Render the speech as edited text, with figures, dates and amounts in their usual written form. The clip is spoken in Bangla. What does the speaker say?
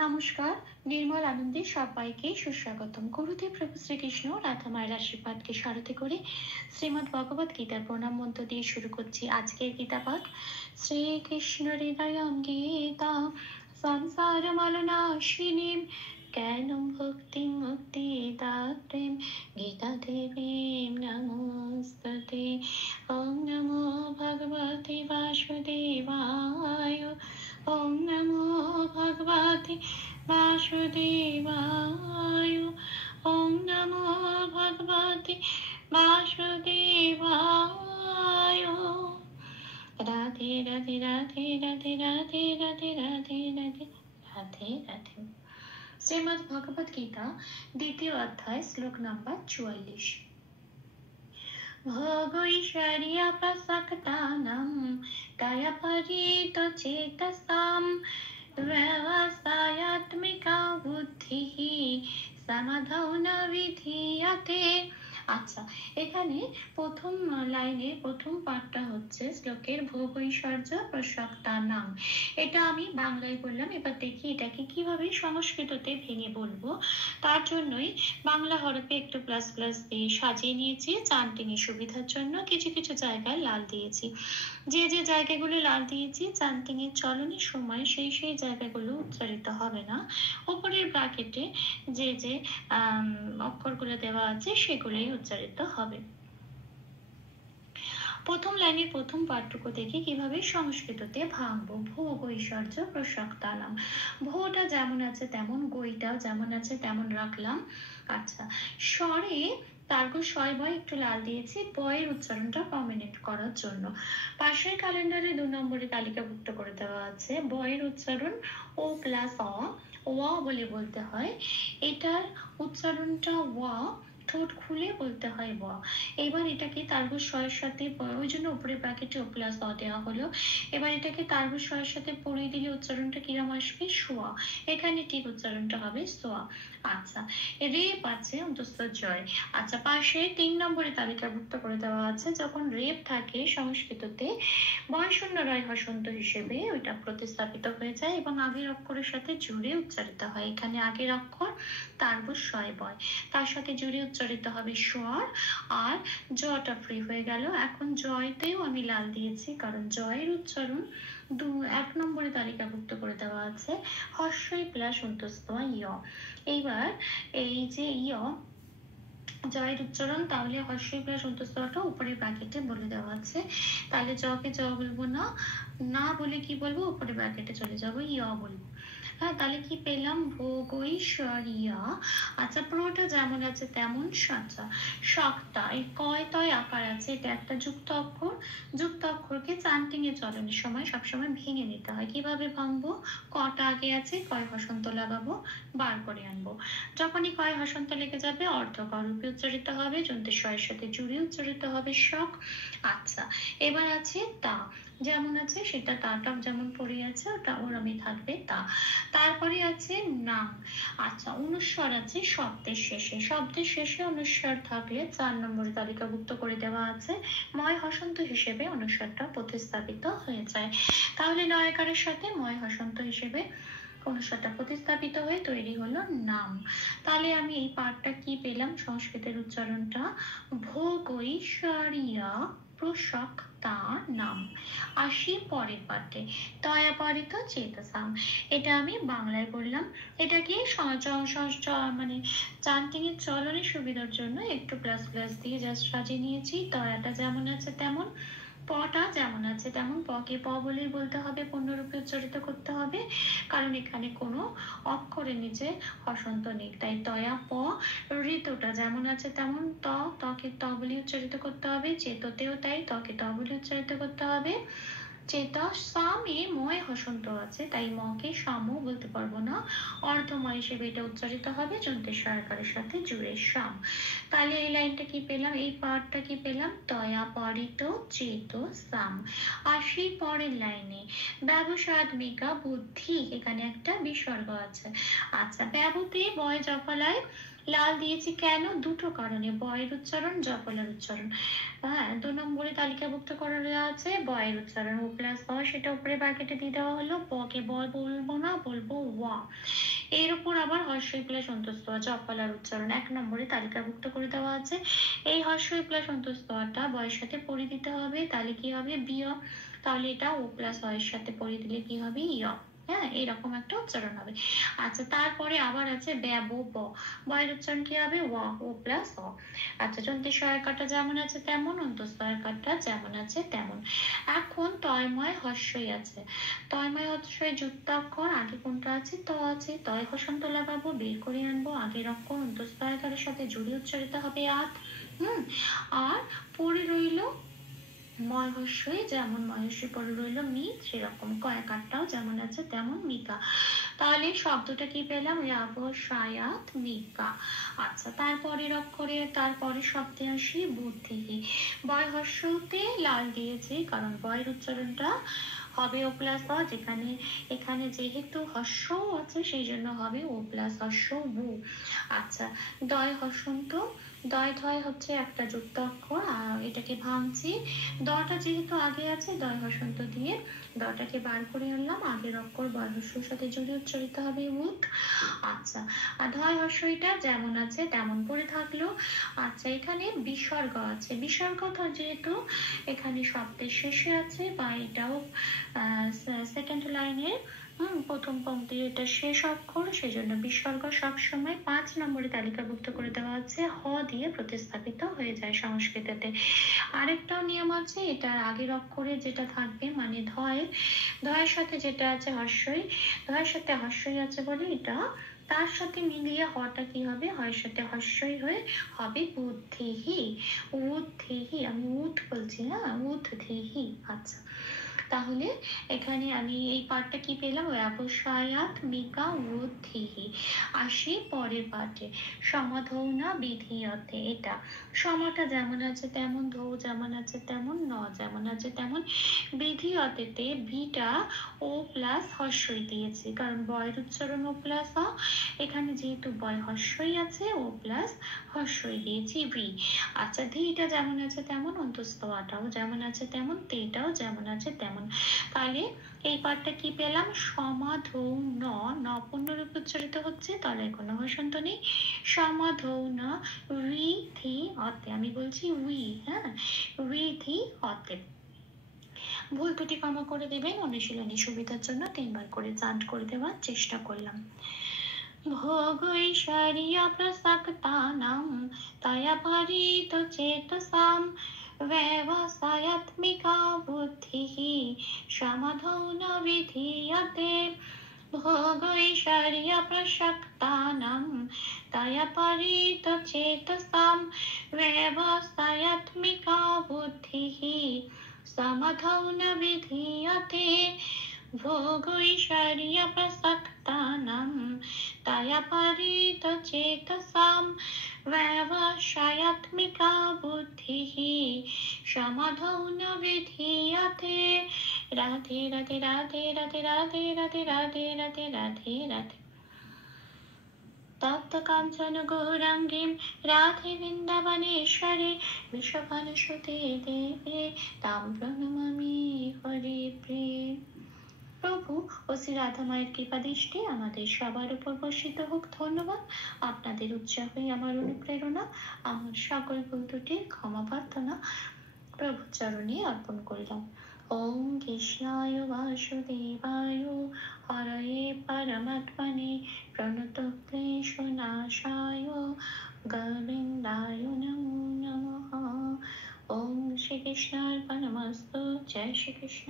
নমস্কার, নির্মল আনন্দে সবাইকে সুস্বাগতম। গুরুদেব প্রভু শ্রীকৃষ্ণ রাধা মায়ের আশীর্বাদকে সারথি করে শ্রীমদ্ ভগবত গীতার প্রণাম মন্ত্র দিয়ে শুরু করছি আজকের গীতা পাঠ। শ্রীকৃষ্ণ হৃদয়ং গীতা সংসার মালনাশিনীম জ্ঞানম ভক্তিং মুক্তি দাত্রীম গীতা দেবীম নমস্তুতে। ওম নমো ভগবতে বাসুদেবায়। ওম নমো ভগবতে বাসুদেবায়। ওম নমো ভগবতে বাসুদেবায়। রাধে রাধে রাধে রাধে রাধে রাধে রাধে রাধে রাধে রাধে। শ্রীমদ্ ভগবত গীতা দ্বিতীয় অধ্যায় শ্লোক নাম্বার 44। ভোগৈশ্বর্যপ্রসক্তানাং কায়পরিতচেতসাং ব্যবসায়াত্মিকা বুদ্ধিঃ সমাধৌ ন বিধীয়তে। আচ্ছা, এখানে প্রথম লাইনে প্রথম পাঠটা হচ্ছে শ্লোকের ভোগৈশ্বর্য প্রসক্তানাং। এটা আমি বাংলায় বললাম, এবার দেখি এটাকে কিভাবে সংস্কৃততে ভেঙে বলবো। তার জন্যই বাংলা হরফে একটু প্লাস প্লাস দিয়ে সাজিয়ে নিয়েছি চান্টিং এর সুবিধার জন্য। কিছু কিছু জায়গায় লাল দিয়েছি। যে যে জায়গাগুলো লাল দিয়েছি চান্টিং এর চলনের সময় সেই সেই জায়গাগুলো উচ্চারিত হবে না। উপরের ব্র্যাকেটে যে যে অক্ষরগুলো দেওয়া আছে সেগুলোই উচ্চারিত হবে। প্রথম লাইনের প্রথম পাঠটুকু দেখি কিভাবে সংস্কৃততে ভাঙবো। ভোগ ঐশ্বর্য প্রসক্তানাং। ভোটা যেমন আছে তেমন, গৈটাও যেমন আছে তেমন রাখলাম। আচ্ছা, স্বরে তার্গ শয় বয় একটু লাল দিয়েছি বয়ের উচ্চারণটা পার্মানেন্ট করার জন্য। পাশের ক্যালেন্ডারে 2 নম্বরে তালিকাভুক্ত করে দেওয়া আছে বয়ের উচ্চারণ ও প্লাস অ বলে বলতে হয়। এটার উচ্চারণটা ওয়া, ঠোঁট খুলে বলতে হয় ওয়া। এবার এটাকে তার্গ শয়ের সাথে, ওই জন্য উপরে ব্র্যাকেটে ও প্লাস অ দেওয়া হলো। এবার এটাকে তার্গ শয়ের সাথে পড়িয়ে দিলে উচ্চারণটা কিরম আসবে? সোয়া। এখানে ঠিক উচ্চারণটা হবে সোয়া। আচ্ছা, রেপ আছে অন্তঃস্থ জয়। আচ্ছা, পাশে 3 নম্বরে তালিকাভুক্ত করে দেওয়া আছে যখন রেপ থাকে সংস্কৃততে বয় শূন্য রয় হসন্ত হিসেবে ওইটা প্রতিস্থাপিত হয়ে যায় এবং আগের অক্ষরের সাথে জুড়ে উচ্চারিত হয়। এখানে আগের অক্ষর তার্গ শয় বয়, তার সাথে জুড়ে উচ্চারিত হবে স্বর, আর জটা ফ্রি হয়ে গেল। এখন জয়তেও আমি লাল দিয়েছি কারণ জয়ের উচ্চারণ 1 নম্বরে তালিকাভুক্ত করে দেওয়া আছে হর্ষই প্লাস অন্তঃস্থ ইয়। এইবার এই যে ইয় জয়ের উচ্চারণ, তাহলে হর্ষই প্লাস অন্তঃস্থটা উপরে ব্র্যাকেটে বলে দেওয়া আছে। তাহলে জকে জ বলবো না, না বলে কি বলবো? উপরে ব্র্যাকেটে চলে যাবো, ইয় বলবো। হ্যাঁ, তাহলে কি পেলাম? ভোগৈশ্বর্যা। আচ্ছা, পুরোটা যেমন আছে তেমন সাচা শক্তা। এই কয় তয় আকার আছে, এটা একটা যুক্ত অক্ষর। যুক্ত অক্ষরকে চান্টিং এ চলনের সময় সবসময় ভেঙে নিতে হয়। কিভাবে ভাঙবো? কটা আগে আছে, কয় হসন্ত লাগাবো, বার করে আনবো। যখনই কয় হসন্ত লেগে যাবে অর্ধকর রূপে উচ্চারিত হবে, যন্ত্রের স্বয়ের সাথে জুড়ে উচ্চারিত হবে শক। আচ্ছা, এবার আছে তা, যেমন আছে সেটা তাটা যেমন পড়ে আছে ওটা ওরমই থাকবে তা। তারপরে আছে নাম। আচ্ছা, অনুস্বর আছে শব্দের শেষে। শব্দের শেষে অনুস্বর থাকলে 4 নম্বরে তালিকাভুক্ত করে দেওয়া আছে ময় হসন্ত হিসেবে অনুস্বরটা প্রতিস্থাপিত হয়ে যায়। তাহলে নয়াকারের সাথে ময় হসন্ত হিসেবে অনুস্বরটা প্রতিস্থাপিত হয়ে তৈরি হলো নাম। তাহলে আমি এই পাঠটা কি পেলাম? সংস্কৃতের উচ্চারণটা ভোগৈশ্বর্যা প্রসক্তা নাম। আসি পরের পাঠে, তয়াপরিত চেতসাম। এটা আমি বাংলায় বললাম। এটাকে মানে চান্টিং এর চলনের সুবিধার জন্য একটু প্লাস প্লাস দিয়ে জাস্ট সাজিয়ে নিয়েছি। তয়াটা যেমন আছে তেমন, পটা যেমন আছে তেমন, পকে প বলেই বলতে হবে, পূর্ণরূপে উচ্চারিত করতে হবে কারণ এখানে কোনো অক্ষরের নিচে হসন্ত নেই। তাই তয়া প। ঋতুটা যেমন আছে তেমন, তকে ত বলে উচ্চারিত করতে হবে। চেততেও তাই, তকে ত বলে উচ্চারিত করতে হবে। চেতা সামে ময় হসন্ত আছে তাই মকে সামও বলতে পারবো না, অর্ধময় হিসেবে এটা উচ্চারিত হবে যন্ত্রের সহায়কারের সাথে জুড়ে সাম। তাহলে এই লাইনটা কি পেলাম? এই পার্টটা কি পেলাম? তয়া পরিত চেত সাম। আসি পরের লাইনে, ব্যবসায়াত্মিকা বুদ্ধি। এখানে একটা বিসর্গ আছে। আচ্ছা, ব্যবতে বয় জফলায় লাল দিয়েছি কেন? দুটো কারণে, বয়ের উচ্চারণ, জফলার উচ্চারণ। হ্যাঁ, 2 নম্বরে তালিকাভুক্ত করা আছে বয়ের উচ্চারণ ও প্লাস অ, সেটা উপরে ব্র্যাকেটে দিয়ে দেওয়া হলো। বকে ব বলবো না, বলবো ওয়া। এর উপর আবার হর্ষই প্লাস অন্তস্থ জপলার উচ্চারণ 1 নম্বরে তালিকাভুক্ত করে দেওয়া আছে। এই হর্ষই প্লাস অন্তস্থটা বয়ের সাথে পড়ে দিতে হবে, তাহলে কি হবে বিয়, তাহলে এটা ও প্লাস অয়ের সাথে পড়ে দিলে কি হবে ইয়। হ্যাঁ, এরকম একটা উচ্চারণ হবে। আচ্ছা, তারপরে আবার আছে ব্যব ব, বয়ের উচ্চারণ কি হবে ওয়া, ও প্লাস অ। আচ্ছা, চন্তি সহায়কাটা যেমন আছে তেমন, অন্তস্থ সহায়কাটা যেমন আছে তেমন। এখন তয়ময় হর্ষই আছে, তয়ময় হর্ষই যুক্তাক্ষর আগে কোনটা আছে ত আছে, তয় হসন্ত লাগাবো, বের করে আনবো, আগের অক্ষর অন্তস্থ সহায়কারের সাথে জুড়ে উচ্চারিত হবে আত। আর পড়ে রইল ময় হর্ষই, যেমন ময় হর্ষই পড়ে রইল মি, সেরকম কয়াকারটাও যেমন আছে তেমন মিকা। তাহলে শব্দটা কি পেলাম রাব সায়াত মিকা। আচ্ছা, তারপরের অক্ষরে তারপরের শব্দে আসি বুদ্ধি। বয় হর্ষতে লাল দিয়েছি কারণ বয়ের উচ্চারণটা হবে ও প্লাস অ, যেখানে এখানে যেহেতু হর্ষ আছে সেই জন্য হবে ও প্লাস হর্ষ বু। আচ্ছা, দয় হসন্ত, দয় ধয় হচ্ছে একটা যুক্ত অক্ষর, আর এটাকে ভাঙছি, দটা যেহেতু আগে আছে দয় হসন্ত দিয়ে দটাকে বার করে আনলাম, আগের অক্ষর বয় হর্ষর সাথে জুড়ে উচ্চারিত হবে উত। আচ্ছা, আর ধয় হর্ষইটা যেমন আছে তেমন পড়ে থাকলো। আচ্ছা, এখানে বিসর্গ আছে, বিসর্গ তো যেহেতু এখানে শব্দের শেষে আছে বা এটাও সেকেন্ড লাইনের প্রথম পংক্তি এটা শেষ অক্ষর, সেই জন্য বিসর্গ সবসময় 5 নম্বরে তালিকাভুক্ত করে দেওয়া আছে, হ দিয়ে প্রতিস্থাপিত হয়ে যায় সংস্কৃততে। আরেকটাও নিয়ম আছে, এটার আগের অক্ষরে যেটা থাকবে মানে ধয়, ধয়ের সাথে যেটা আছে হর্ষই, ধয়ের সাথে হর্ষই আছে বলে এটা তার সাথে মিলিয়ে হটা কি হবে, হয়ের সাথে হর্ষই হয়ে হবে বুদ্ধিহি, উদ্ধিহি, আমি উঠ বলছি না, উদ্ধিহি। আচ্ছা, তাহলে এখানে আমি এই পাঠটা কি পেলাম ব্যবসায়াত মিকা উদ্ধিহি। আসি পরের পাঠে, সমাধৌনা বিধিয়তে। এটা সমাটা যেমন আছে তেমন, ধৌ যেমন আছে তেমন, ন যেমন আছে তেমন, বিধিয়তেতে ভিটা ও প্লাস হর্ষই দিয়েছি কারণ বয়ের উচ্চারণ ও প্লাস অ, এখানে যেহেতু বয় হর্ষই আছে ও প্লাস হর্ষই দিয়েছি ভি। আচ্ছা, ধিটা যেমন আছে তেমন, অন্তস্থ আটাও যেমন আছে তেমন, তেটাও যেমন আছে তেমন। তাহলে এই পাঠটা কি পেলাম সমাধৌ ন, ন পূর্ণরূপে উচ্চারিত হচ্ছে, তাহলে কোনো হসন্ত নেই, সমাধৌ ন বিধি অতে, আমি বলছি উই, হ্যাঁ বিধি অতে। ভুল ত্রুটি ক্ষমা করে দেবেন, অনুশীলনী সুবিধার জন্য 3 বার করে চান্ট করে দেওয়ার চেষ্টা করলাম। ভোগৈশ্বর্য প্রসক্তানাং তয়াপরিত চেতসাম ব্যবসায়াত্মিকা বুদ্ধিঃ সমাধৌন বিধীয়তে। ভোগৈশ্বর্য প্রসক্তানাং তয়াপরিত চেতসাম ব্যবসায়াত্মিকা বুদ্ধিঃ সমাধৌন বিধীয়তে। ভোগৈশ্বর্য প্রসক্তানাং তয়াপরিত চেতসাম ব্যবসায়াত্মিকা বুদ্ধিঃ সমাধৌন বিধীয়তে। রাধে রাধে রাধে রাধে রাধে রাধে রাধে রাধে রাধে রাধে। তপ্ত কাঞ্চন গৌরাঙ্গীম রাধে বৃন্দাবনেশ্বরে বিশ্বভানুসুতে দেবে তাম প্রণমামি হরি প্রেম। প্রভু ও শ্রী রাধা মায়ের কৃপা দৃষ্টি আমাদের সবার উপর বর্ষিত হোক। ধন্যবাদ, আপনাদের উৎসাহই আমার অনুপ্রেরণা। আমার সকল ভুল ত্রুটি ক্ষমা প্রার্থনা প্রভু চরণে অর্পণ করলাম। ওম কৃষ্ণায় বাসুদেবায় হরয়ে পরমাত্মনে প্রণত ক্লেশনাশায় গোবিন্দায় নমো নমঃ। ওম শ্রীকৃষ্ণার্পণমস্তু। জয় শ্রীকৃষ্ণ।